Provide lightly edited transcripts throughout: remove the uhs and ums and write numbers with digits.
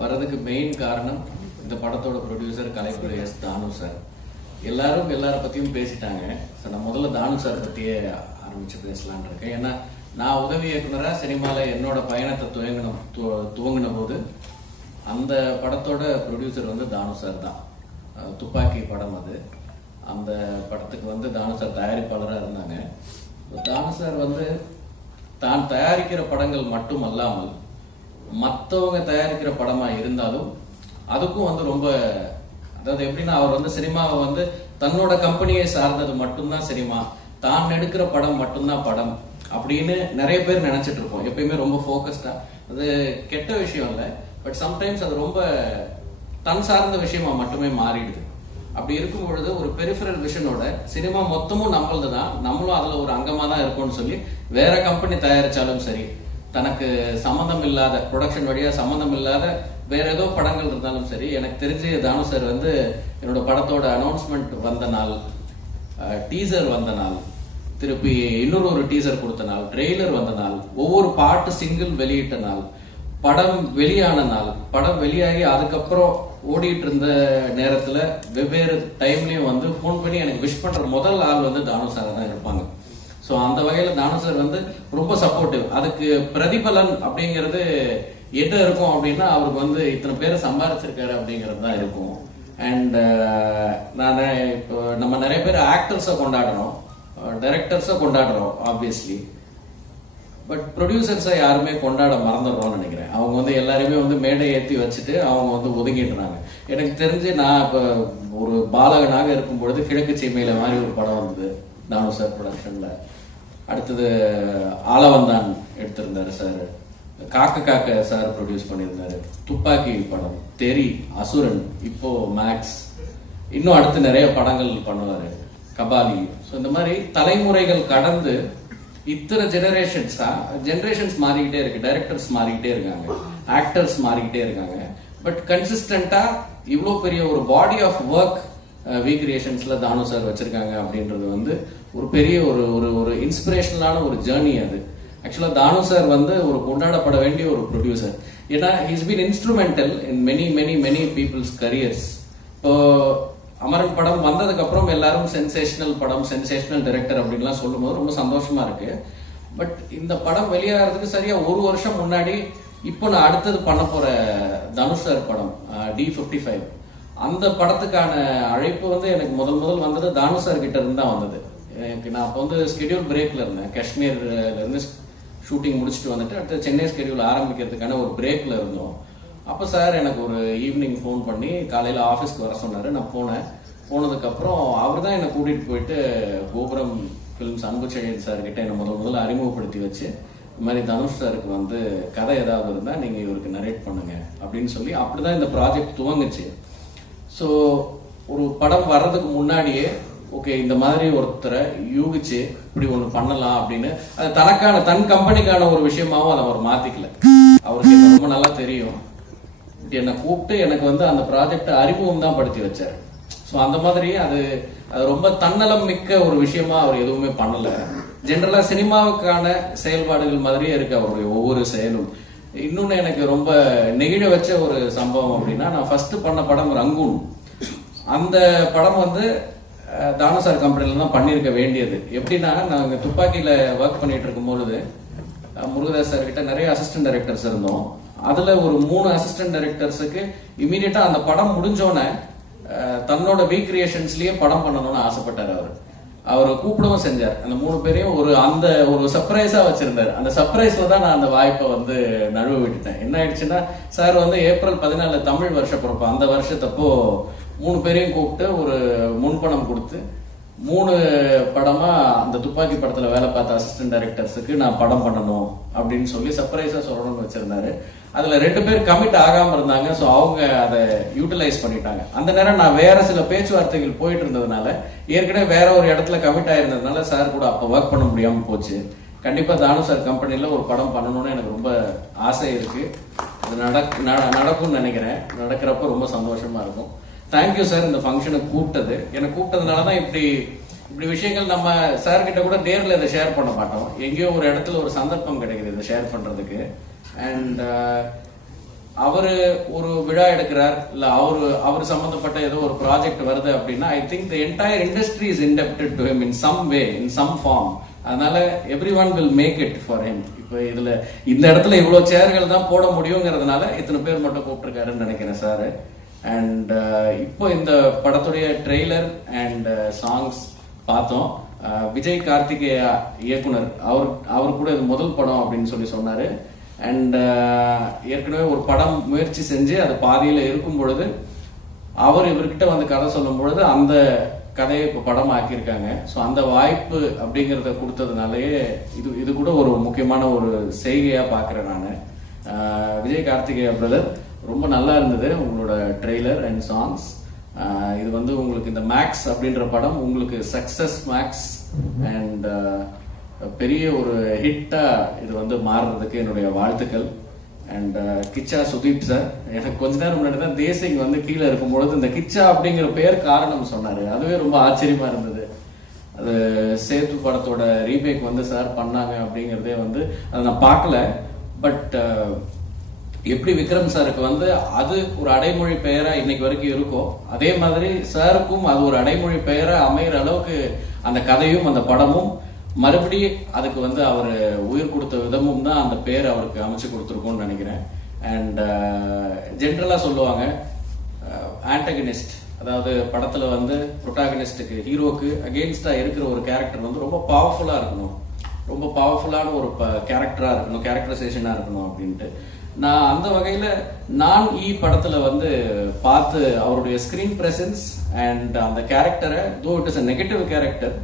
வரதுக்கு மெயின் காரணம் இந்த படத்தோட ப்ரொடியூசர் கலைப்புலி எஸ் தானு சார். எல்லாரும் எல்லார பத்தியும் பேசிட்டாங்க. நான் முதல்ல தானு சார் பத்தியே ஆரம்பிச்சு பேசலான் இருக்கேன். ஏன்னா நான் உதவி இயக்குனரா சினிமால என்னோட பயணத்தை துவங்கின போது அந்த படத்தோட ப்ரொடியூசர் வந்து தானு சார் தான். துப்பாக்கி படம் அது. அந்த படத்துக்கு வந்து தானு சார் தயாரிப்பாளராக இருந்தாங்க. தானு சார் வந்து தான் தயாரிக்கிற படங்கள் மட்டும் அல்லாமல் மற்றவங்க தயாரிக்கிற படமா இருந்தாலும் அதுக்கும் வந்து ரொம்ப, அதாவது எப்படின்னா அவர் வந்து சினிமாவை வந்து தன்னோட கம்பெனியை சார்ந்தது மட்டும்தான் சினிமா, தான் எடுக்கிற படம் மட்டும்தான் படம் அப்படின்னு நிறைய பேர் நினைச்சிட்டு இருப்போம். எப்பயுமே ரொம்ப போக்கஸ்டா. அது கெட்ட விஷயம் இல்லை, பட் சம்டைம்ஸ் அது ரொம்ப தன் சார்ந்த விஷயமா மட்டுமே மாறிடுது. அப்படி இருக்கும் பொழுது ஒரு பெரிஃபரல் விஷனோட சினிமா மொத்தமும் நம்மளது தான், நம்மளும் அதுல ஒரு அங்கமா தான் இருக்கும்னு சொல்லி வேற கம்பெனி தயாரிச்சாலும் சரி, தனக்கு சம்மந்தம் இல்லாத ப்ரொடக்ஷன் வழியா சம்மந்தம் இல்லாத வேற ஏதோ படங்கள் இருந்தாலும் சரி, எனக்கு தெரிஞ்சு தானு சார் வந்து என்னோட படத்தோட அனௌன்ஸ்மெண்ட் வந்த நாள், டீசர் வந்த நாள், திருப்பி இன்னொரு டீசர் கொடுத்த நாள், ட்ரெய்லர் வந்த நாள், ஒவ்வொரு பாட்டு சிங்கிள் வெளியிட்ட நாள், படம் வெளியான நாள், படம் வெளியாகி அதுக்கப்புறம் ஓடிட்டு இருந்த நேரத்துல வெவ்வேறு டைம்லயும் வந்து போன் பண்ணி எனக்கு விஷ் பண்ற முதல் ஆள் வந்து தானு சார் தான் இருப்பாங்க. ஸோ அந்த வகையில தானு சார் வந்து ரொம்ப சப்போர்ட்டிவ். அதுக்கு பிரதிபலன் அப்படிங்கிறது என்ன இருக்கும் அப்படின்னா, அவருக்கு வந்து இத்தனை பேரை சம்பாதிச்சிருக்காரு அப்படிங்கிறது தான் இருக்கும். அண்ட் நான் இப்போ நம்ம நிறைய பேர் ஆக்டர்ஸை கொண்டாடுறோம், டைரக்டர்ஸை கொண்டாடுறோம் ஆப்வியஸ்லி, பட் ப்ரொடியூசர்ஸை யாருமே கொண்டாட மறந்துடுறோம்னு நினைக்கிறேன். அவங்க வந்து எல்லாருமே வந்து மேடை ஏற்றி வச்சுட்டு அவங்க வந்து ஒதுங்கிட்டுறாங்க. எனக்கு தெரிஞ்சு நான் இப்போ ஒரு பாலகனாக இருக்கும் பொழுது கிழக்கு சீமையில மாதிரி ஒரு படம் வந்தது தானு சார் ப்ரொடக்ஷன்ல. அடுத்தது ஆலவந்தான் எடுத்திருந்தாரு சார், காக்க காக்க சார் ப்ரொடியூஸ் பண்ணியிருந்தாரு, துப்பாக்கி படம், தெரி, அசுரன், இப்போ மேக்ஸ், இன்னும் அடுத்து நிறைய படங்கள் பண்ணுவாரு, கபாலி. ஸோ இந்த மாதிரி தலைமுறைகள் கடந்து இத்தனை ஜெனரேஷன்ஸ் மாறிக்கிட்டே இருக்கு, டைரக்டர்ஸ் மாறிக்கிட்டே இருக்காங்க, ஆக்டர்ஸ் மாறிக்கிட்டே இருக்காங்க. பட் கன்சிஸ்டன்டா இவ்வளோ பெரிய ஒரு body of work we கிரியேஷன்ஸ்ல Thanu sir வச்சிருக்காங்க அப்படின்றது வந்து ஒரு பெரிய ஒரு இன்ஸ்பிரேஷனலான ஒரு ஜேர்னி அது. ஆக்சுவலா தானு சார் வந்து ஒரு கொண்டாடப்பட வேண்டிய ஒரு ப்ரொடியூசர். ஏன்னா he's been instrumental in many many many peoples careers. இப்போ அமரன் படம் வந்ததுக்கு அப்புறம் எல்லாரும் சென்சேஷனல் படம், சென்சேஷனல் டைரக்டர் அப்படின்லாம் சொல்லும் போது ரொம்ப சந்தோஷமா இருக்கு. பட் இந்த படம் வெளியாகிறதுக்கு சரியா ஒரு வருஷம் முன்னாடி இப்போ நான் அடுத்தது பண்ண போற தனுஷ் சார் படம் D55, அந்த படத்துக்கான அழைப்பு வந்து எனக்கு முதல் வந்தது தானு சார் கிட்ட இருந்து தான் வந்தது. எனக்கு நான் அப்போ வந்து ஸ்கெடியூல் பிரேக்ல இருந்தேன். காஷ்மீர்ல இருந்து ஷூட்டிங் முடிச்சுட்டு வந்துட்டு அடுத்து சென்னை ஸ்கெடியூல் ஆரம்பிக்கிறதுக்கான ஒரு பிரேக்ல இருந்தோம். அப்போ சார் எனக்கு ஒரு ஈவினிங் ஃபோன் பண்ணி காலையில் ஆஃபீஸ்க்கு வர சொன்னார். நான் போனதுக்கப்புறம் அவர் தான் என்னை கூட்டிகிட்டு போயிட்டு கோபுரம் ஃபிலிம்ஸ் அன்புச்செழியன் சார் கிட்ட என்னை முதல்ல அறிமுகப்படுத்தி வச்சு, இந்த மாதிரி தனுஷ் சாருக்கு வந்து கதை ஏதாவது இருந்தால் நீங்கள் இவருக்கு நரேட் பண்ணுங்க அப்படின்னு சொல்லி அப்படிதான் இந்த ப்ராஜெக்ட் துவங்குச்சு. ஸோ ஒரு படம் வர்றதுக்கு முன்னாடியே ஓகே இந்த மாதிரி ஒருத்தரை யூகிச்சு இப்படி ஒன்று பண்ணலாம் அப்படின்னு, அது தன் கம்பெனிக்கான ஒரு விஷயமாவும் அதை அவர் மாத்திக்கல. அவருக்கு என்ன ரொம்ப நல்லா தெரியும். என்னை கூப்பிட்டு எனக்கு வந்து அந்த ப்ராஜெக்ட் அறிமுகம் தான் படுத்தி வச்சார். ஸோ அந்த மாதிரி அது ரொம்ப தன்னலம் மிக்க ஒரு விஷயமா அவர் எதுவுமே பண்ணல. ஜென்ரலா சினிமாவுக்கான செயல்பாடுகள் மாதிரியே இருக்கு அவருடைய ஒவ்வொரு செயலும். இன்னொன்னு எனக்கு ரொம்ப நெகிழ வச்ச ஒரு சம்பவம் அப்படின்னா, நான் ஃபர்ஸ்ட் பண்ண படம் ரங்கூன். அந்த படம் வந்து தானு சார் கம்பெனில தான் பண்ணியிருக்க வேண்டியது. எப்படின்னா, நாங்கள் துப்பாக்கியில ஒர்க் பண்ணிட்டு இருக்கும் பொழுது முருகதாஸ் சார் கிட்ட நிறைய அசிஸ்டன்ட் டைரக்டர்ஸ் இருந்தோம். அதுல ஒரு 3 அசிஸ்டன்ட் டைரக்டர்ஸுக்கு இமீடியட்டா அந்த படம் முடிஞ்சோன்னே தன்னோட வி கிரியேஷன்ஸ்லயே படம் பண்ணணும்னு ஆசைப்பட்டார். அவர் கூப்பிடவும் செஞ்சார். அந்த 3 பேரையும் ஒரு சர்ப்ரைஸா வச்சிருந்தாரு. அந்த சர்ப்ரைஸ்ல தான் நான் அந்த வாய்ப்பை வந்து நழுவ விட்டுட்டேன். என்ன ஆயிடுச்சுன்னா, சார் வந்து ஏப்ரல் 14 தமிழ் வருஷ பிறப்பு, அந்த வருஷத்தப்போ 3 பேரையும் கூப்பிட்டு ஒரு முன்பணம் கொடுத்து 3 படமா அந்த துப்பாக்கி படத்துல வேலை பார்த்த அசிஸ்டன்ட் டைரக்டர்ஸுக்கு நான் படம் பண்ணணும் அப்படின்னு சொல்லி சர்ப்ரைஸா சொல்லணும்னு வச்சிருந்தாரு. அதுல 2 பேர் கமிட் ஆகாம இருந்தாங்க. ஸோ அவங்க அதை யூட்டிலைஸ் பண்ணிட்டாங்க. அந்த நேரம் நான் வேற சில பேச்சுவார்த்தைகள் போயிட்டு இருந்ததுனால, ஏற்கனவே வேற ஒரு இடத்துல கமிட் ஆயிருந்ததுனால சார் கூட அப்ப ஒர்க் பண்ண முடியாம போச்சு. கண்டிப்பா தானு சார் கம்பெனில ஒரு படம் பண்ணணும்னு எனக்கு ரொம்ப ஆசை இருக்கு. அது நடக்கும்னு நினைக்கிறேன். நடக்கிறப்ப ரொம்ப சந்தோஷமா இருக்கும். தேங்க்யூ சார் இந்த ஃபங்க்ஷனுக்கு கூப்பிட்டது. எனக்கு கூப்பிட்டதுனாலதான் இப்படி விஷயங்கள் நம்ம சார் கிட்ட கூட நேரில் இதை ஷேர் பண்ண மாட்டோம். எங்கேயோ ஒரு இடத்துல ஒரு சந்தர்ப்பம் கிடைக்குது இதை ஷேர் பண்றதுக்கு. அண்ட் அவரு ஒரு விழா எடுக்கிறார் இல்ல அவரு சம்பந்தப்பட்ட ஏதோ ஒரு ப்ராஜெக்ட் வருது அப்படின்னா I think the entire industry is indebted to him in some way in some form. அதனால everyone will make it for him. இப்போ இதுல இந்த இடத்துல இவ்வளவு சேர்கள் தான் போட முடியுங்கிறதுனால இத்தனை பேர் மட்டும் கூப்பிட்டுருக்காருன்னு நினைக்கிறேன் சார். அண்ட் இப்போ இந்த படத்துடைய ட்ரெய்லர் அண்ட் சாங்ஸ் பார்த்தோம். விஜய் கார்த்திகேயா இயக்குனர், அவர் கூட இது முதல் படம் அப்படின்னு சொல்லி சொன்னாரு. அண்ட் ஏற்கனவே ஒரு படம் முயற்சி செஞ்சு அது பாதியில இருக்கும் பொழுது அவர் இவர்கிட்ட வந்து கதை சொல்லும் பொழுது அந்த கதையை இப்ப படம் ஆக்கியிருக்காங்க. ஸோ அந்த வாய்ப்பு அப்படிங்கறத கொடுத்ததுனாலயே இது கூட ஒரு முக்கியமான ஒரு செய்கையா பாக்குறேன் நான். விஜய் கார்த்திகேயா பிரதர், ரொம்ப நல்லா இருந்தது உங்களோட ட்ரெய்லர் அண்ட் சாங்ஸ். இது வந்து உங்களுக்கு இந்த மேக்ஸ் அப்படின்ற படம் உங்களுக்கு சக்சஸ் மேக்ஸ் அண்ட் பெரிய ஒரு ஹிட்டா இது வந்து மாறுறதுக்கு என்னுடைய வாழ்த்துக்கள். அண்ட் கிச்சா சுதீப் சார், எனக்கு கொஞ்ச நேரம் முன்னாடி தான் தேசிங் வந்து கீழே இருக்கும்பொழுது இந்த கிச்சா அப்படிங்கிற பெயர் காரணம் சொன்னாரு. அதுவே ரொம்ப ஆச்சரியமா இருந்தது. அது சேத்து படத்தோட ரீமேக் வந்து சார் பண்ணாங்க அப்படிங்கறதே வந்து அதை நான் பார்க்கல. பட் எப்படி விக்ரம் சாருக்கு வந்து அது ஒரு அடைமொழி பெயரா இன்னைக்கு வரைக்கும் இருக்கோ அதே மாதிரி சாருக்கும் அது ஒரு அடைமொழி பெயரா அமைகிற அளவுக்கு அந்த கதையும் அந்த படமும் மறுபடியும் அதுக்கு வந்து அவர் உயிர் கொடுத்த விதமும் தான் அந்த பேர் அவருக்கு அமைச்சு கொடுத்துருக்கோம்னு நினைக்கிறேன். அண்ட் ஜென்ரலா சொல்லுவாங்க ஆன்டகனிஸ்ட், அதாவது படத்துல வந்து புரோட்டாகனிஸ்டுக்கு ஹீரோக்கு அகெயின்ஸ்டா இருக்கிற ஒரு கேரக்டர் வந்து ரொம்ப பவர்ஃபுல்லா இருக்கணும், ரொம்ப பவர்ஃபுல்லான ஒரு கேரக்டரா இருக்கணும், கேரக்டரைசேஷனா இருக்கணும் அப்படின்ட்டு. நான் அந்த வகையில நான் படத்துல வந்து பார்த்து அவருடைய ஸ்கிரீன் பிரசன்ஸ் அண்ட் அந்த கேரக்டரை, though it is a negative character,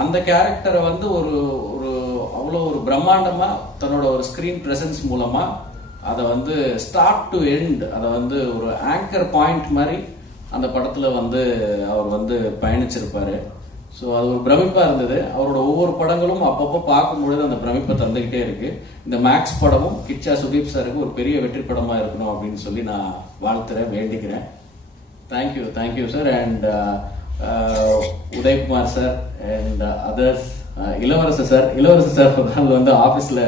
அந்த கேரக்டரை வந்து ஒரு அவ்வளோ ஒரு பிரம்மாண்டமா தன்னோட ஒரு ஸ்கிரீன் பிரசன்ஸ் மூலமா அதை வந்து ஸ்டார்ட் டு எண்ட் அதை வந்து ஒரு ஆங்கர் பாயிண்ட் மாதிரி அந்த படத்துல வந்து அவர் வந்து பயணிச்சிருப்பாரு. ஸோ அது ஒரு பிரமிப்பா இருந்தது. அவரோட ஒவ்வொரு படங்களும் அப்பப்போ பார்க்கும்பொழுது அந்த பிரமிப்பை தந்துகிட்டே இருக்கு. இந்த மேக்ஸ் படமும் கிச்சா சுதீப் சாருக்கு ஒரு பெரிய வெற்றி படமா இருக்கணும் அப்படின்னு சொல்லி நான் வாழ்த்துறேன், வேண்டிக்கிறேன். Thank you sir. And Udhayakumar sir and others, இளவரசர் சார் ஒரு நாள் வந்து ஆபீஸ்ல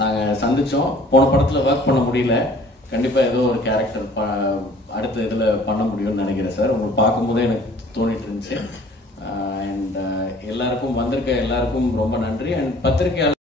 நாங்க சந்திச்சோம். போன படத்துல ஒர்க் பண்ண முடியல, கண்டிப்பா ஏதோ ஒரு கேரக்டர் அடுத்த இதுல பண்ண முடியும்னு நினைக்கிறேன் சார். உங்களுக்கு பார்க்கும் போதே எனக்கு தோணிட்டு இருந்துச்சு. அண்ட் எல்லாருக்கும் வந்திருக்க எல்லாருக்கும் ரொம்ப நன்றி. அண்ட் பத்திரிகையாளர்